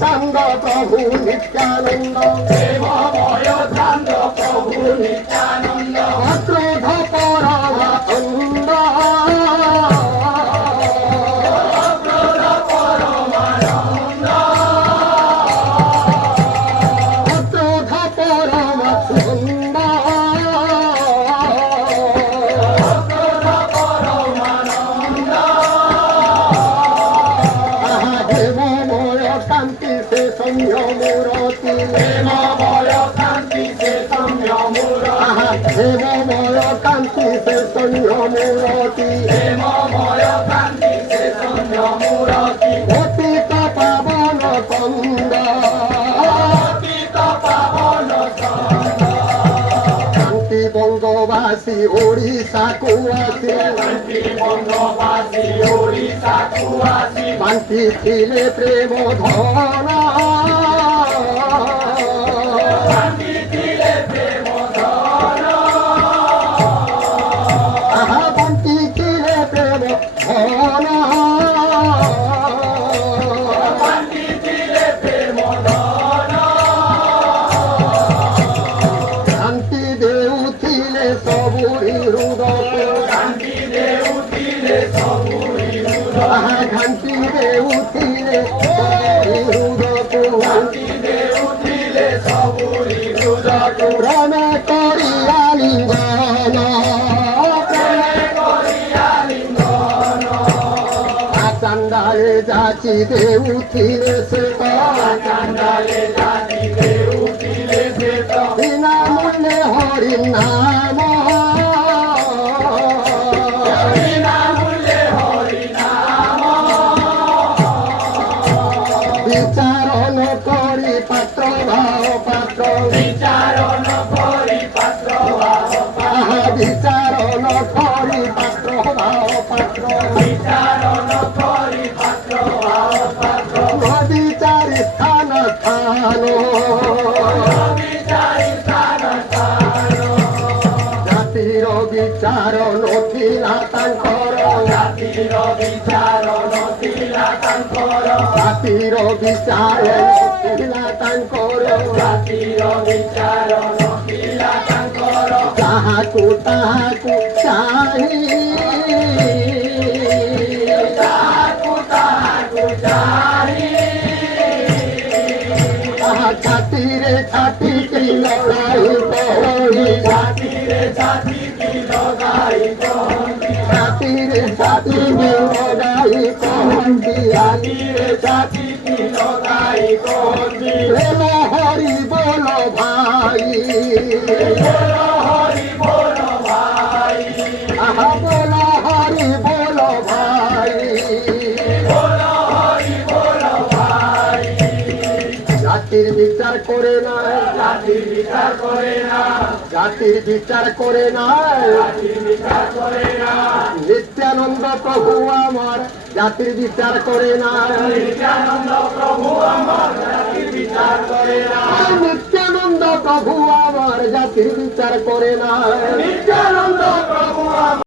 চান্দ প্রভু নিত্যানন্দ প্রেমময় চান্দ প্রভু নিত্যানন্দ অক্রোধ পরমানন্দ অক্রোধ পরমানন্দ অক্রোধ পরমানন্দ অক্রোধ পরমানন্দ হেমময় কান্তি সে সংযমূরতি প্রেমময় কান্তি সে সৌম্যমূরতি হেমময় কান্তি সে সংযমূরতি প্রেমময় কান্তি সে সৌম্যমূরতি অতীত পাবন কন্দ অতীত পাবন চন্দ শান্তি বঙ্গবাসী ওড়িশাকু আসি শান্তি বঙ্গবাসী ওড়িশাকু আসি বান্তি ছিলে প্রেম ধন শান্তি ছিলে প্রেম ধন বান্তি ছিলে প্রেম ধন শান্তি ছিলে প্রেম ধন শান্তি দেউଥିଲେ সবুরি হৃদয় শান্তি দেউଥିଲେ সবুরি হৃদয় ঘান্তি দেউଥିଲେ সবুরি হৃদয় শান্তি দেউଥିଲେ সবুরি হৃদয় রমে করিয়া লিঙ্গন করিয়া লিঙ্গন চান্দালে যাচি দেউଥିଲେ সে চান্দালে জাতি দেউছিলে সে তো বিনামূল্যে হরি নাম বিনামূল্যে হরি নাম বিচারণ করি পাত্র ভাও পাত্র বিচারণ করি পাত্র ভাব বিচারণ করি পাত্র ভাও পাত্র বিচারণ করি পাত্র ভাব পাত্র বিচারি স্থান স্থান বিচারি স্থান স্থান জাতির বিচারণ ଥିଲା ତାଙ୍କର জাতির বিচারণ ଥିଲା ତାଙ୍କର জাতির বিচারণ ଥିଲା ତାଙ୍କର জাতির বিচারণ ଥିଲା ତାଙ୍କର ଯାହାକୁ ତାହାକୁ ଚାହିଁ ତାହାକୁ ତାହାକୁ ଚାହିଁ ତାହା ଛାତିରେ ଛାତିକି ଲଗାଇ ପଡ଼ି ଛାତିରେ ଛାତିକି ଲଗାଇ କହନ୍ତି ଛାତିରେ ଛାତିକି ଲଗାଇ କହନ୍ତି ଛାତିରେ ଛାତିକି ଲଗାଇ କହନ୍ତି ପ୍ରେମ ହରି ବୋଲ ଭାଇ ବୋଲ ହରି ବୋଲ ଭାଇ আহা বল হরি বল ভাই बोल हरि बोल भाई জাতির বিচার করে না জাতির বিচার করে না জাতির বিচার করে না জাতির বিচার করে না নিত্যানন্দ প্রভু আমার জাতির বিচার করে না নিত্যানন্দ প্রভু আমার জাতির বিচার করে না নিত্যানন্দ প্রভু আমার জাতির বিচার করে না নিত্যানন্দ প্রভু আমার